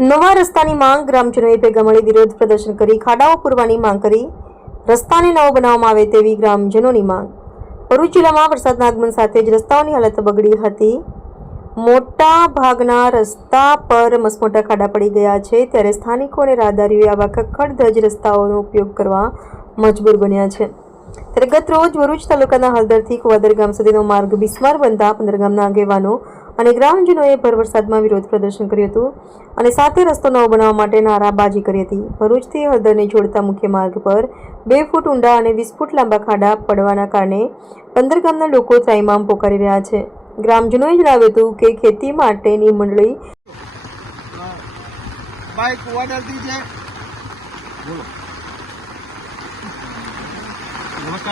નવા રસ્તાની માંગ ગ્રામજનોએ ભેગા મળી વિરોધ પ્રદર્શન કરી, ખાડાઓ પૂરવાની માંગ કરી, રસ્તાને નવો બનાવવામાં આવે તેવી ગ્રામજનોની માંગ. ભરૂચ જિલ્લામાં વરસાદના આગમન સાથે જ રસ્તાઓની હાલત બગડી હતી. મોટા ભાગના રસ્તા પર મસમોટા ખાડા પડી ગયા છે, ત્યારે સ્થાનિકો અને રાહદારીઓએ આવા ખખડધજ રસ્તાઓનો ઉપયોગ કરવા મજબૂર બન્યા છે. ત્યારે ગત રોજ ભરૂચ તાલુકાના હળદરથી કુવાદર ગામ સુધીનો માર્ગ બિસ્માર બનતા પંદર ગામના આગેવાનો અને ગ્રામજનોએ ભર વરસાદમાં વિરોધ પ્રદર્શન કર્યું હતું અને સાથે રસ્તો નવો બનાવવા માટે નારાબાજી કરી હતી. ભરૂચથી હળદરને જોડતા મુખ્ય માર્ગ પર બે ફૂટ ઊંડા અને વીસ ફૂટ લાંબા ખાડા પડવાના કારણે પંદર ગામના લોકો ત્રાઈમામ પોકારી રહ્યા છે. ગ્રામજનોએ જણાવ્યું હતું કે ખેતી માટેની મંડળી બાઈક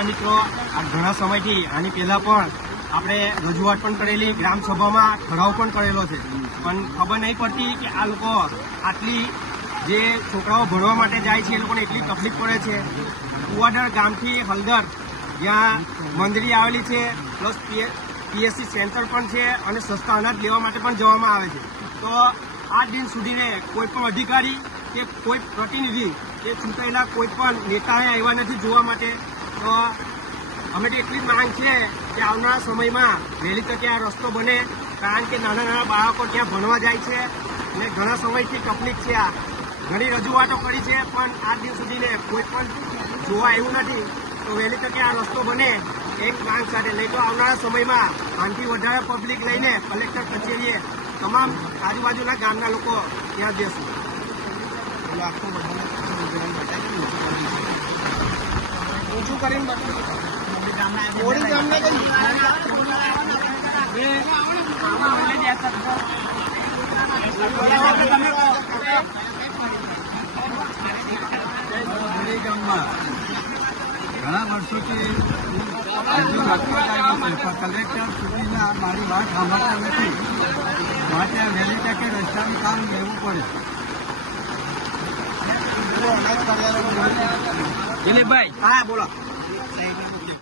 મિત્રો. આ ઘણા સમયથી આની પહેલાં પણ આપણે રજૂઆત પણ કરેલી, ગ્રામ સભામાં ઠરાવ પણ કરેલો છે. પણ ખબર નહીં પડતી કે આ લોકો આટલી જે છોકરાઓ ભણવા માટે જાય છે, એ લોકોને એટલી તકલીફ પડે છે. કુવાડર ગામથી હલદર જ્યાં મંદિરી આવેલી છે, પ્લસ પીએસસી સેન્ટર પણ છે અને સસ્તા અનાજ લેવા માટે પણ જવામાં આવે છે. તો આ દિન સુધીને કોઈ પણ અધિકારી કે કોઈ પ્રતિનિધિ કે ચૂંટાયેલા કોઈ પણ નેતાએ આવ્યા નથી જોવા માટે, તો અમે તો એટલી માંગ છે કે આવનારા સમયમાં વહેલી તકે આ રસ્તો બને, કારણ કે નાના નાના બાળકો ત્યાં ભણવા જાય છે અને ઘણા સમયથી તકલીફ છે આ. ઘણી રજૂઆતો કરી છે, પણ આજ દિવસ સુધીને કોઈ પણ જોવા એવું નથી. તો વહેલી તકે આ રસ્તો બને, એક માંગ સાથે. નહીં તો આવનારા સમયમાં આનાથી વધારે પબ્લિક લઈને કલેક્ટર કચેરીએ તમામ આજુબાજુના ગામના લોકો ત્યાં એટલે આખું બધાને ઓછું કરીને બતાવો ઘણા વર્ષોથી કલેક્ટર સુધીના મારી વાત સાંભળતા નથી માટે વહેલી તકે રસ્તાનું કામ લેવું પડે દિલીપભાઈ હા બોલો